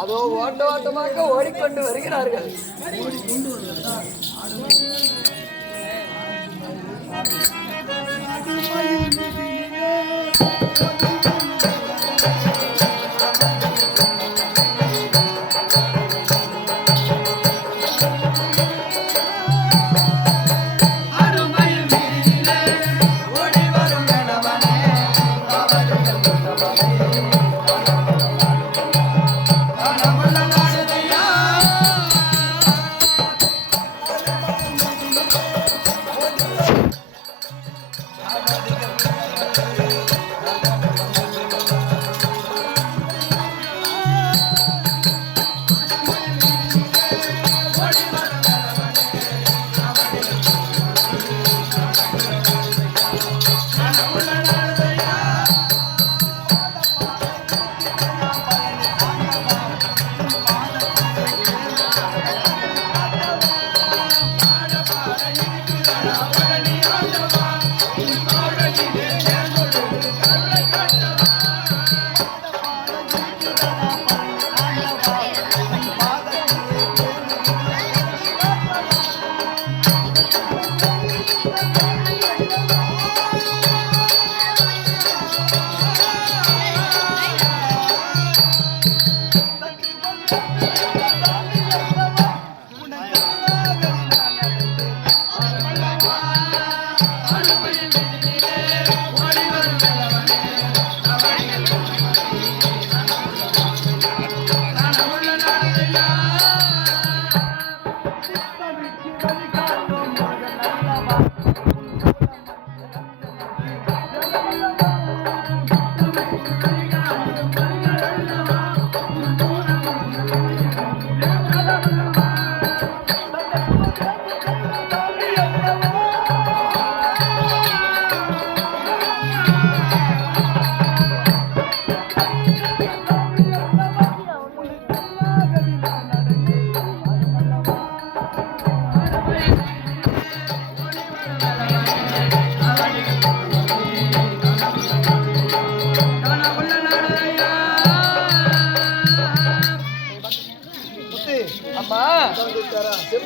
அதோ ஓட்ட ஓட்டமாக ஓடிக்கொண்டு வருகிறார்கள்.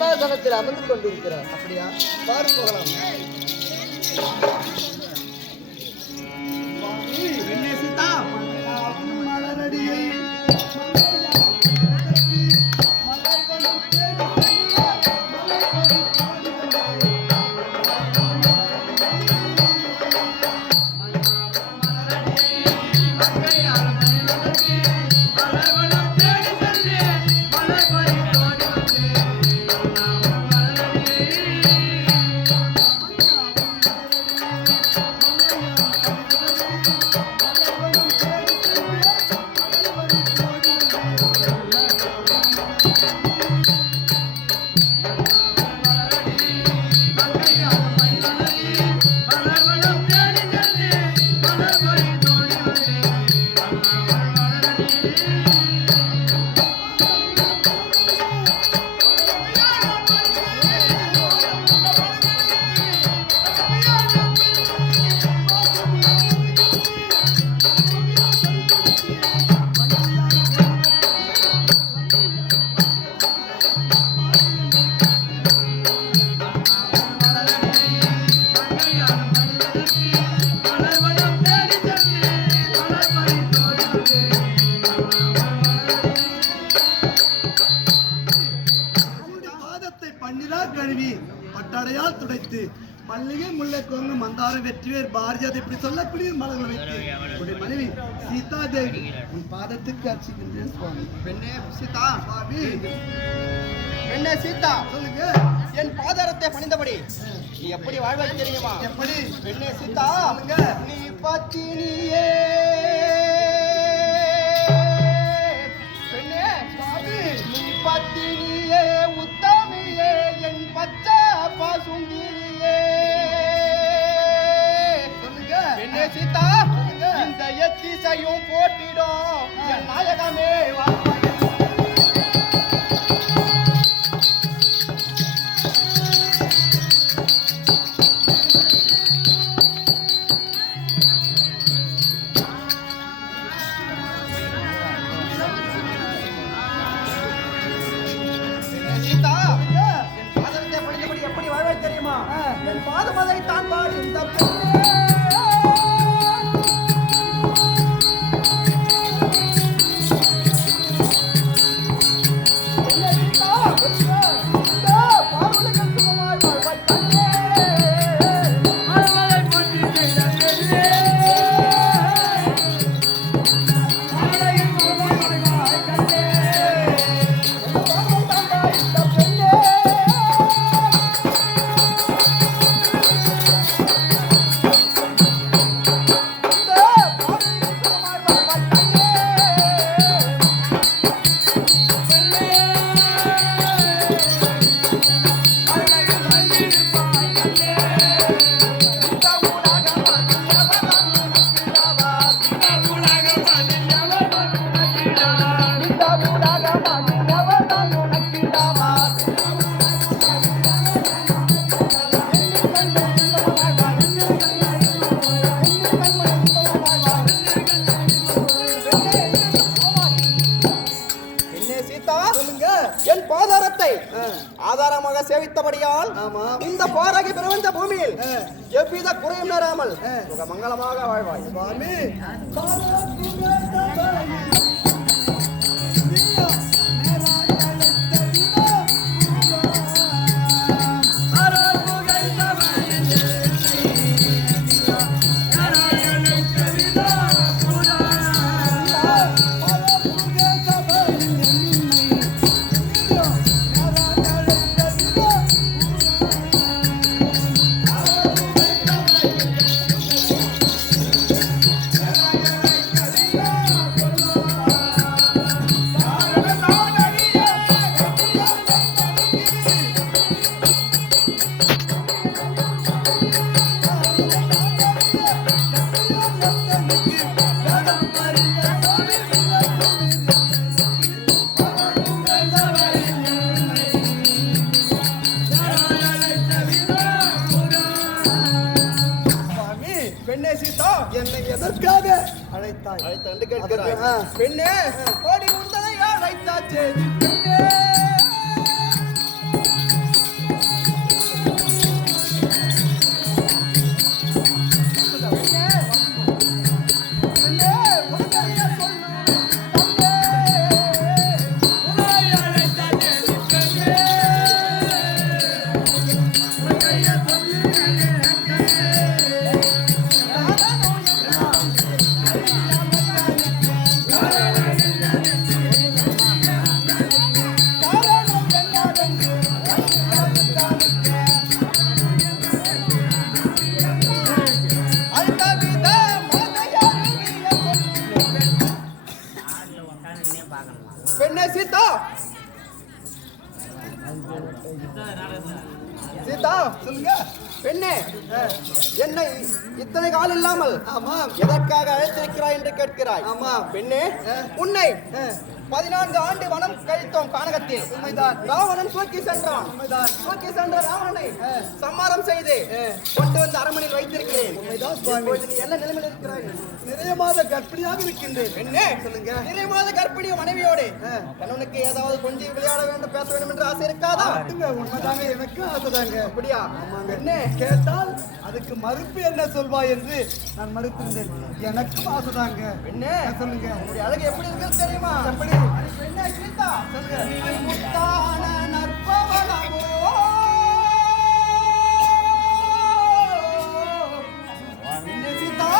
சிம்மாசனத்தில் அமர்ந்து கொண்டிருக்கிறார். அப்படியா? பாரு போகலாம். சீதா மலரடியை கழுவி பட்டாடையால் துடைத்து மல்லிகை முல்லை கோங்கு மந்தாரம் வெற்றிவேர் பாரதியார் இப்படி சொல்லக்கூடிய மலர்கள் வைத்து உடைய மனைவி சீதா தேவி உன் பாதத்துக்கு அர்ச்சிக்கின்றேன் சுவாமி. பெண்ணே சீதா, சுவாமி. பெண்ணே சீதா, சொல்லுங்க. என் பாதாரத்தை பணிந்தபடி நீ எப்படி வாழ்வாய் தெரியுமா? எப்படி? பெண்ணே சீதா, சொல்லுங்க. நீ பத்தினியே பெண்ணே சுவாமி, நீ பத்தினியே உத்தமியே என் பச்சை பாசுங்கிலியே. சொல்லுங்க. பெண்ணே சீதா, இந்த எத்திசையும் போட்டிடும் என் நாயகமே வா. தெரியுமா? என் பாதமலை தான் பாடி இந்த என் பாதாரத்தை ஆதாரமாக சேவித்தபடியால் இந்த பாரகி பிரபஞ்ச பூமியில் எவ்வித குறையும் நேராமல் மங்களமாக வாழ்வாய் சுவாமி. என்னை எதற்காக அழைத்தாய்? அழைத்து கேட்கிறாய். பெண்ணே, கோடி உந்தனை அழைத்தாச்சே பெண்ணே. பெண்ணே சீதா, சீதா சொல்லுங்க. பெண்ணே, என்னை இத்தனை கால் இல்லாமல் ஆமாம். எதற்காக அழைத்திருக்கிறாய் என்று கேட்கிறாய். ஆமா. பெண்ணே, உன்னை 14 ஆண்டு வனம் கழித்தோம் கானகத்தில். உண்மைதான். ராவணன் தூக்கி சென்றான். உண்மைதான். தூக்கி சென்ற ராவணனை சம்மாரம் செய்து கொண்டு வந்து அரண்மனையில் வைத்திருக்கிறேன். உண்மைதான் சுவாமி. இப்பொழுது நீ என்ன நிலைமையில் இருக்கிறாய்? நிறைய மாத கர்ப்பிணியாக இருக்கின்றேன். பெண்ணே, சொல்லுங்க. நிறை மாத கர்ப்பிணி மனைவியோடு கணவனுக்கு ஏதாவது கொஞ்சம் விளையாட வேண்டும், பேச வேண்டும் என்று ஆசை இருக்காதா? உண்மைதாங்க, எனக்கு ஆசைதாங்க. அப்படியா? பெண்ணே, கேட்டால் அதுக்கு மறுப்பு என்ன சொல்வாய் என்று நான் மறுத்திருந்தேன். எனக்கும் ஆசைதாங்க. பெண்ணே, சொல்லுங்க. உன்னுடைய அழகு எப்படி இருக்கிறது தெரியுமா? எப்படி? பெண்ணே சீதா, சொல்லுங்க. நீ முத்தான நற்பவளமோ, பெண்ணே சீதா,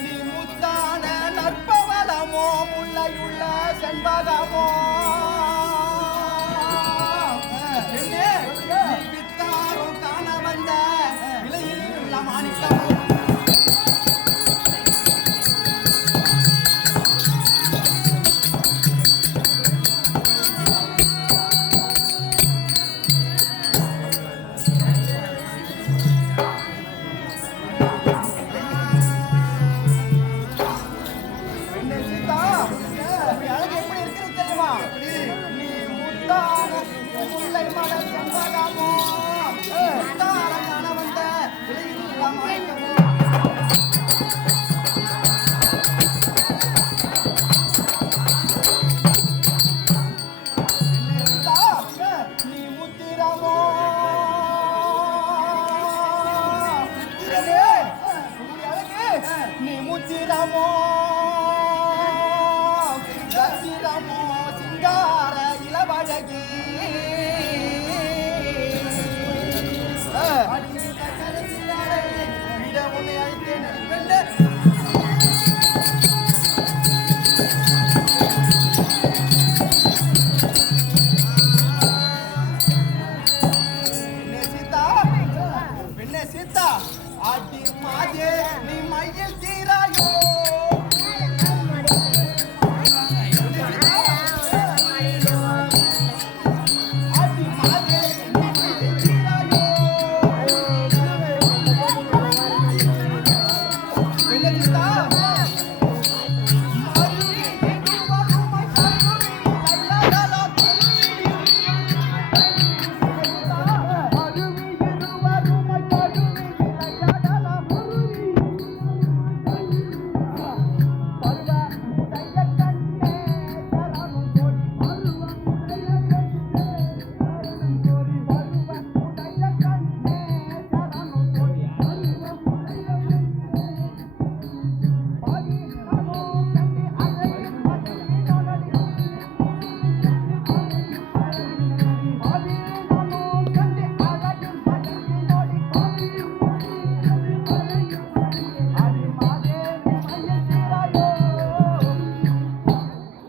நீ முத்தான நற்பவளமோ, முல்லையுள்ள செண்பகமோ, பெண்ணே, நீ வித்தாரும் காண வந்த விலையில் உள்ள மாணிக்கமோ. பெண்ணே சீதா, உன்னுடைய அழகு எப்படி இருக்கிறது தெரியுமா? நீ முத்தான முல்லை மலர் செண்பகமோ, முத்தான காண வந்த விலையில் உள்ள மாணிக்கமோ. நீ முத்திரமோ, நீ முத்திரமோ, கத்திரமோ, சிங்கார இளவழகி, விட உன்னை அழைத்தேன் பெண்ணே. பெண்ணே சீதா, பெண்ணே சீதா, அடி மாதே நீ மையில் தீராயோ. அடி மாதே நீ மையில் தீராயோ. பெண்ணே சீதா, மருவி வறுமை கருவி லல்லலலம்.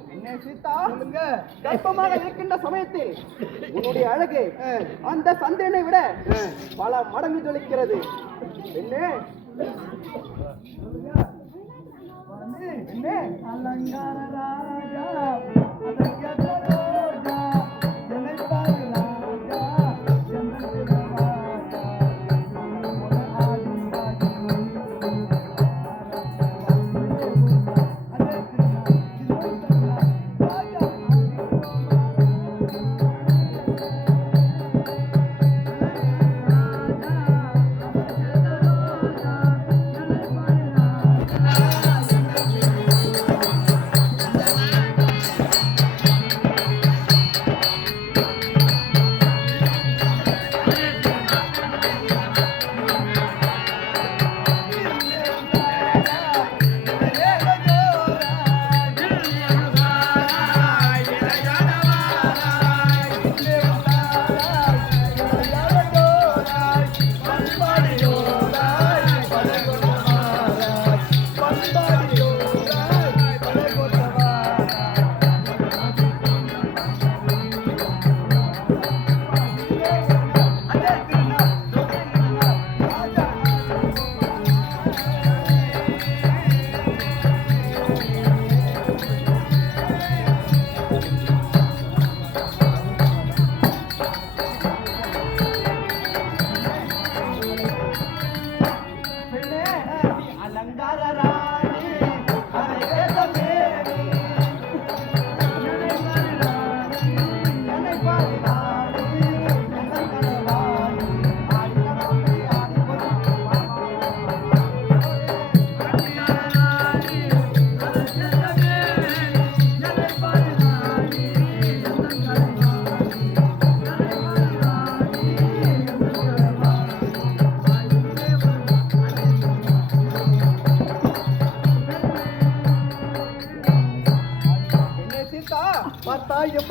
பெண்ணே சீதா, கர்ப்பமாக இருக்கின்ற சமயத்தில் உன்னுடைய அழகு அந்த சந்திரனை விட பல மடங்கு ஜொலிக்கிறது. பெண்ணே, பெண்ணே, அலங்கார ராஜா, அலங்கார ரோஜா, என்னை பாரு ராஜா, செந்தமிழ் ராஜா, உன்னை ஆடி ஆடி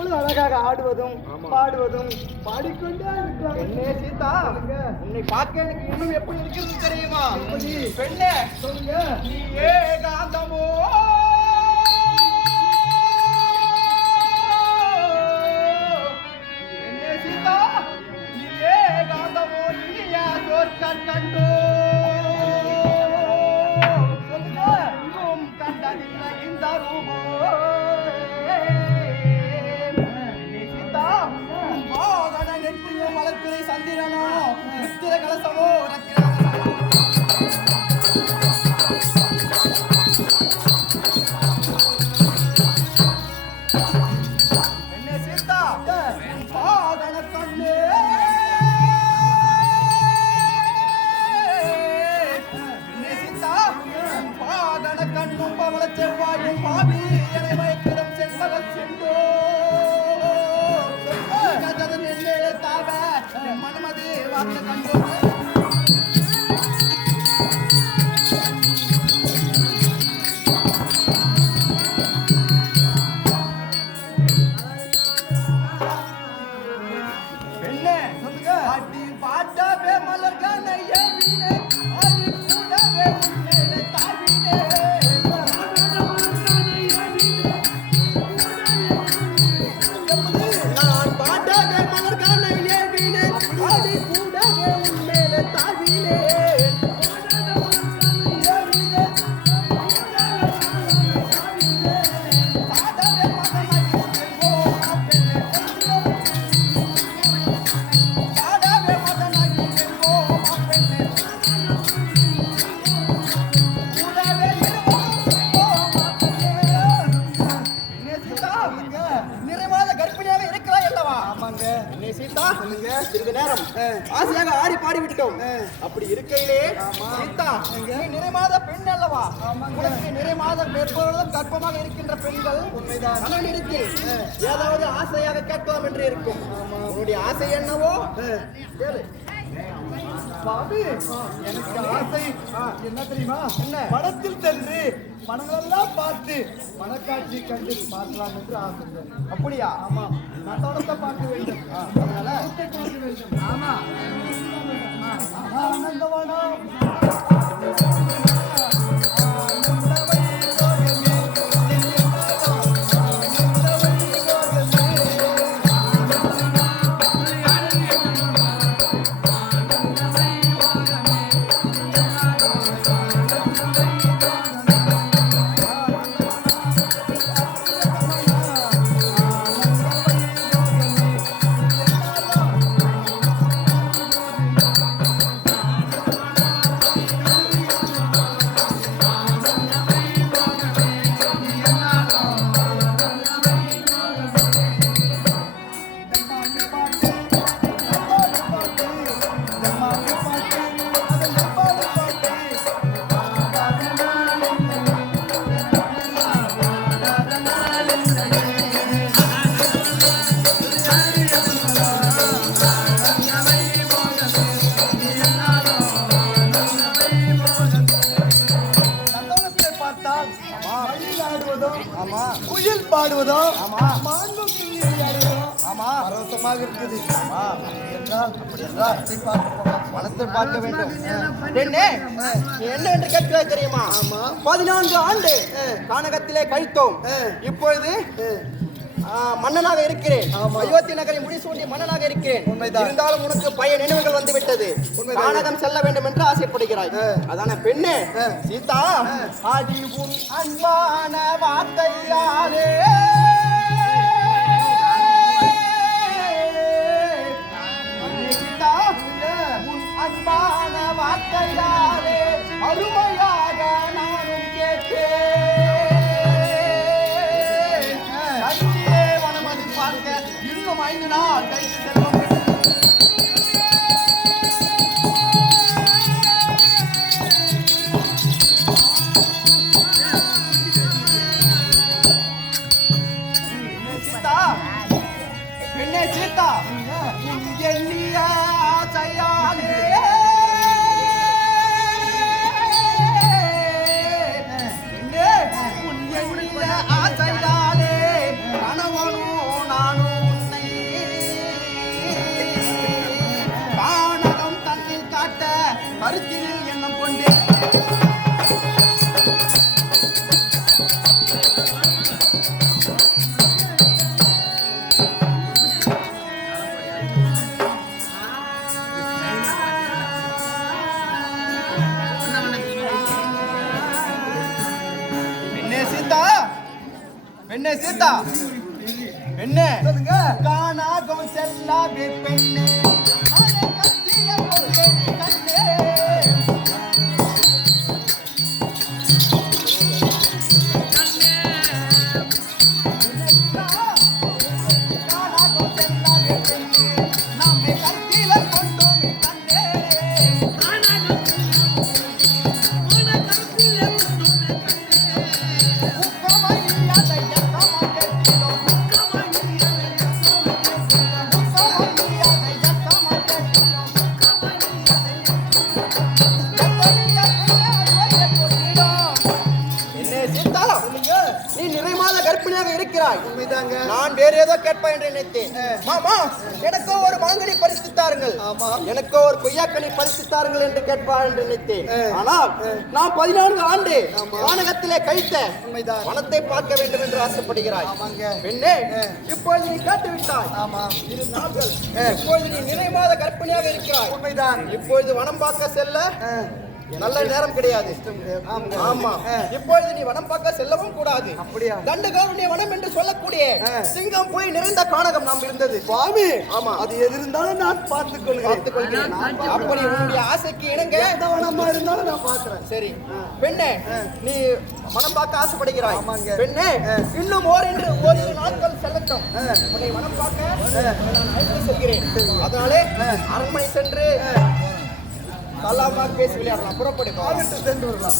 எப்பொழுதும் அழகாக ஆடுவதும் பாடுவதும் பாடிக்கொண்டே இருக்கிறார். பெண்ணே சீதா, உன்னை பார்க்க எனக்கு இன்னும் எப்படி இருக்கிறது தெரியுமா? பெண்ணே சொல்லுங்க. நீ ஏகாந்தமோ பெண்ணே சீதா, நீ ஏகாந்தமோ இனிய சொற்கள் கண்டோ கண்டதில்லை இந்த ரூபோ மலர்பிறை சந்திரனோ நித்திர கலசமோ ரத்திர என்ன சீதா பாதன கண்ணே என்ன சீதா பாதன கண்ணும் பவள செவ்வாயும் பாவி என மயக்கிடம் செல்வக சென்றோ மனமது வார்த்தை கண்டோ பெண்ணே பாட்டி பாட்டாவே மலர்கான ஏவினே அது கூடவே உன்னே தாவினே நான் பாட்டாவே மலர்கான ஏவினே அது கூடவே உன்னே தாவினே நிறைவாத கர்ப்பிணியாக இருக்கிறாய் அல்லவா? ஆமாங்க. என்னை சீதா, சிறிது நேரம் ஆசையாக ஆடி பாடி விட்டோம். அப்படி இருக்கையிலே சீதா, நீ நிறைமாத பெண் அல்லவா? உனக்கு நிறைமாதம் எப்பொழுதும் கர்ப்பமாக இருக்கின்ற பெண்கள் கணவனிடத்தில் ஏதாவது ஆசையாக கேட்கலாம் என்று இருக்கும். உன்னுடைய ஆசை என்னவோ கேளு. பாபி, எனக்கு ஆசை என்ன தெரியுமா? படத்தில் சென்று மனங்களெல்லாம் பார்த்து மனக்காட்சி கண்டு பார்க்கலாம் என்று ஆசை. அப்படியா? ஆமா, நான் தொடர்ந்து பார்க்க வேண்டும். அதனால பார்க்க வேண்டும். ஆமா, ஆனந்தவனம் குயில் பாடுவதோ மாண்பும் பரவசமாக இருக்குது. மனத்தை பார்க்க வேண்டும். பெண்ணே, நீ என்ன என்று கேட்கிறாய் தெரியுமா? 14 ஆண்டு கானகத்திலே கழித்தோம். இப்பொழுது மன்னனாக இருக்கிறேன். அயோத்தி நகரை முடிசூண்டிய மன்னனாக இருக்கிறேன். இருந்தாலும் உனக்கு பழைய நினைவுகள் வந்து விட்டது. கானகம் செல்ல வேண்டும் என்று ஆசைப்படுகிறாய். அதான பெண்ணே சீதா, ஆடி உன் அன்பான வார்த்தையாலே சீதா, உன் அன்பான வார்த்தையாலே அருமையாக நானும் கேட்டேன். இன்னும் 5 நாள் கழித்து செல்வோம். சீதா, பெண்ணே சீதா, உன் எண்ணிய ஆசையாலே உன் எண்ணிய ஆசையாலே கணவனோ நானோ கருத்தில் எண்ணம் கொண்டு பெண்ணே சீதா பெண்ணே சொல்லுங்க. காணாகும் செல்லாதே பெண்ணே அலை கத்திய பொருளே கண்ணே காணாகும் செல்லாதே பெண்ணே நம்மை கத்தில கொண்டோம் கண்ணே நீ நிறைமாத கர்ப்பிணியாக இருக்கிறாய். உண்மைதாங்க. நான் வேற ஏதோ கேட்பேன் என்று நினைத்தேன். மாமா எனக்கோ ஒரு மாங்கனி பரிசு தாருங்கள், எனக்கோ ஒரு கொய்யாக்கனி பரிசு தாருங்கள் என்று கேட்பார் என்று நினைத்தேன். ஆனால் நான் 14 ஆண்டு வானகத்திலே கழித்த வனத்தை பார்க்க வேண்டும் என்று ஆசைப்படுகிறாய். பெண்ணே இப்பொழுது நீ கேட்டு விட்டாய். இரு நாட்கள் இப்பொழுது நீ நிறைமாத கர்ப்பிணியாக இருக்கிறாய். உண்மைதான். இப்பொழுது வனம் பார்க்க செல்ல நல்ல நேரம் கிடையாது. ஆமா இப்பொழுது நீ வனம் பார்க்க செல்லவும் கூடாது. அப்படியா? தண்டகாரண்ய வனம் என்று சொல்லக்கூடிய சிங்கம் போய் நிறைந்த கானகம் நாம் இருந்தது. சுவாமி, ஆமா அது எது இருந்தாலும் நான் பார்த்துக் கொள்கிறேன். அப்படி உன்னுடைய ஆசைக்கு இணங்க எந்த வனமா இருந்தாலும் நான் பார்க்கிறேன். சரி பெண்ணே, நீ வனம் பார்க்க ஆசைப்படுகிறாய். ஆமாங்க. பெண்ணே இன்னும் ஓரிரு நாட்கள் செல்லட்டும். உன்னை வனம் பார்க்க நான் அழைத்து செல்கிறேன். அதனாலே அரண்மனை சென்று கலாமா பேசி விளையாடலாம். புறப்படு. சென்று வரலாம்.